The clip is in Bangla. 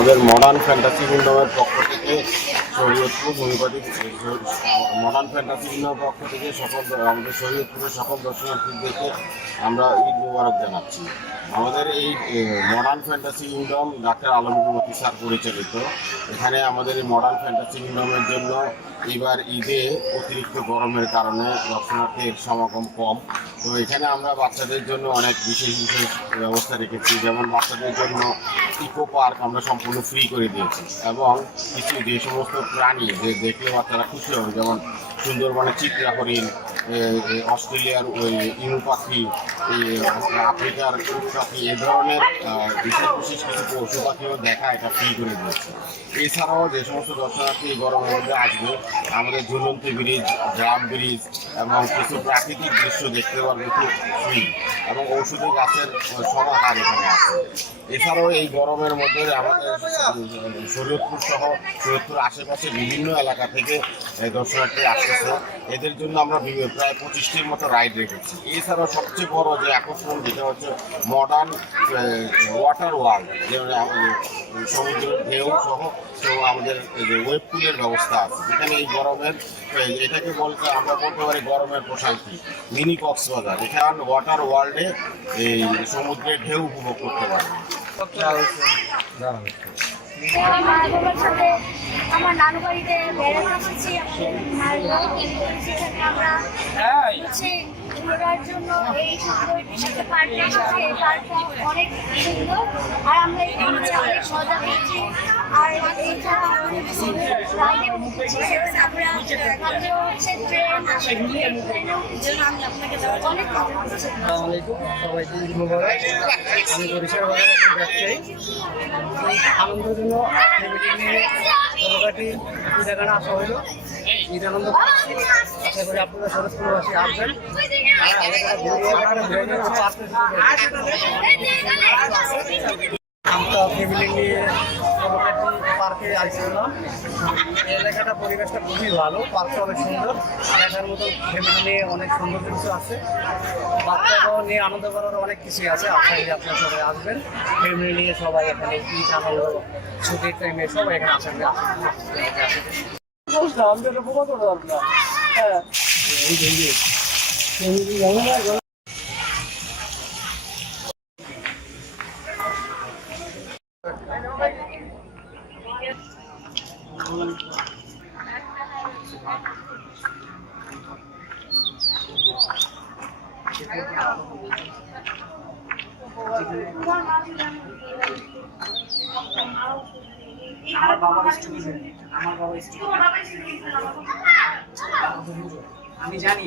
আমাদের মডার্ন ফ্যান্টাসি কিংডমের পক্ষ থেকে শরীয়তপুর হোমিওপ্যাথিক মডার্ন ফ্যান্টাসি কিংডমের পক্ষ থেকে আমাদের শরীয়তপুরের সকল দর্শনার্থীদেরকে আমরা ঈদ মোবারক জানাচ্ছি। আমাদের এই modern fantasy kingdom doctor Alamgir sir পরিচালিত। এখানে আমাদের এই মডার্ন ফ্যান্টাসি কিংডমের জন্য এবার ঈদে অতিরিক্ত গরমের কারণে দর্শনার্থীর সমাগম কম। তো এখানে আমরা বাচ্চাদের জন্য অনেক বিশেষ ব্যবস্থা রেখেছি, যেমন বাচ্চাদের জন্য ইকো পার্ক আমরা সম্পূর্ণ ফ্রি করে দিয়েছি, এবং কিছু যে সমস্ত প্রাণী যে দেখলে বাচ্চারা খুশি হবে, যেমন সুন্দরবনের চিত্রা হরিণ, অস্ট্রেলিয়ার ওই ইমু পাখি, আফ্রিকার উট পাখি, এই ধরনের বিশেষ বিশেষ কিছু পশু পাখিও দেখা এটা ফ্রি করে দিয়েছে। এছাড়াও যে সমস্ত দর্শনার্থী গরমের মধ্যে আসবে, আমাদের ঝুলন্ত ব্রিজ, ড্রাম ব্রিজ এবং কিছু প্রাকৃতিক দৃশ্য দেখতে পারবে খুব ফ্রি, এবং ঔষধি গাছের সমাহার এখানে আছে। এছাড়াও এই গরমের মধ্যে আমাদের শরীয়তপুর সহ শরীয়তপুর আশেপাশে বিভিন্ন এলাকা থেকে দর্শনার্থী আসতেছে। এদের জন্য আমরা প্রায় 25টির মতো রাইড রেখেছি। এছাড়াও সবচেয়ে বড় যে আকর্ষণ যেটা হচ্ছে মডার্ন ওয়াটার ওয়ার্ল্ড, সমুদ্রের ঢেউ সহ আমাদের ওয়েব পুলের ব্যবস্থা আছে, যেখানে এই গরমের এটাকে আমরা বলতে পারি গরমের প্রশান্তি মিনি কক্সবাজার। এখানে ওয়াটার ওয়ার্ল্ডে এই সমুদ্রের ঢেউ উপভোগ করতে পারবে। আমার নানু বাড়িতে বেড়াতে এসেছি, আমরা ঘোরার জন্য এই সাথে পার্কে এসেছি। এই পার্কটা অনেক সুন্দর, আর আমরা এখানে অনেক মজা করছি। আর এই আমি বরিশাল ব্যবসায়ী। আনন্দের জন্য জায়গাটা আসা হইলো ঈদ আনন্দ। আশা করি আপনারা শরৎপুরবাসী আসবেন। আমরা ফ্যামিলি নিয়ে পার্কে আসছিলাম। এই এলাকাটা পরিবেশটা খুবই ভালো, পার্কটা অনেক সুন্দর, দেখার মতো ফ্যামিলি নিয়ে অনেক সুন্দর কিছু আছে, বাচ্চারাও নিয়ে আনন্দ করার অনেক কিছুই আছে। আশা করি আপনারা সবাই আসবেন, ফ্যামিলি নিয়ে সবাই এখানে ঈদ আনন্দ ছুটির টাইমে সবাই এখানে আশা করি আসেন। আমার বাবা স্টুডেন্ট, আমি জানি।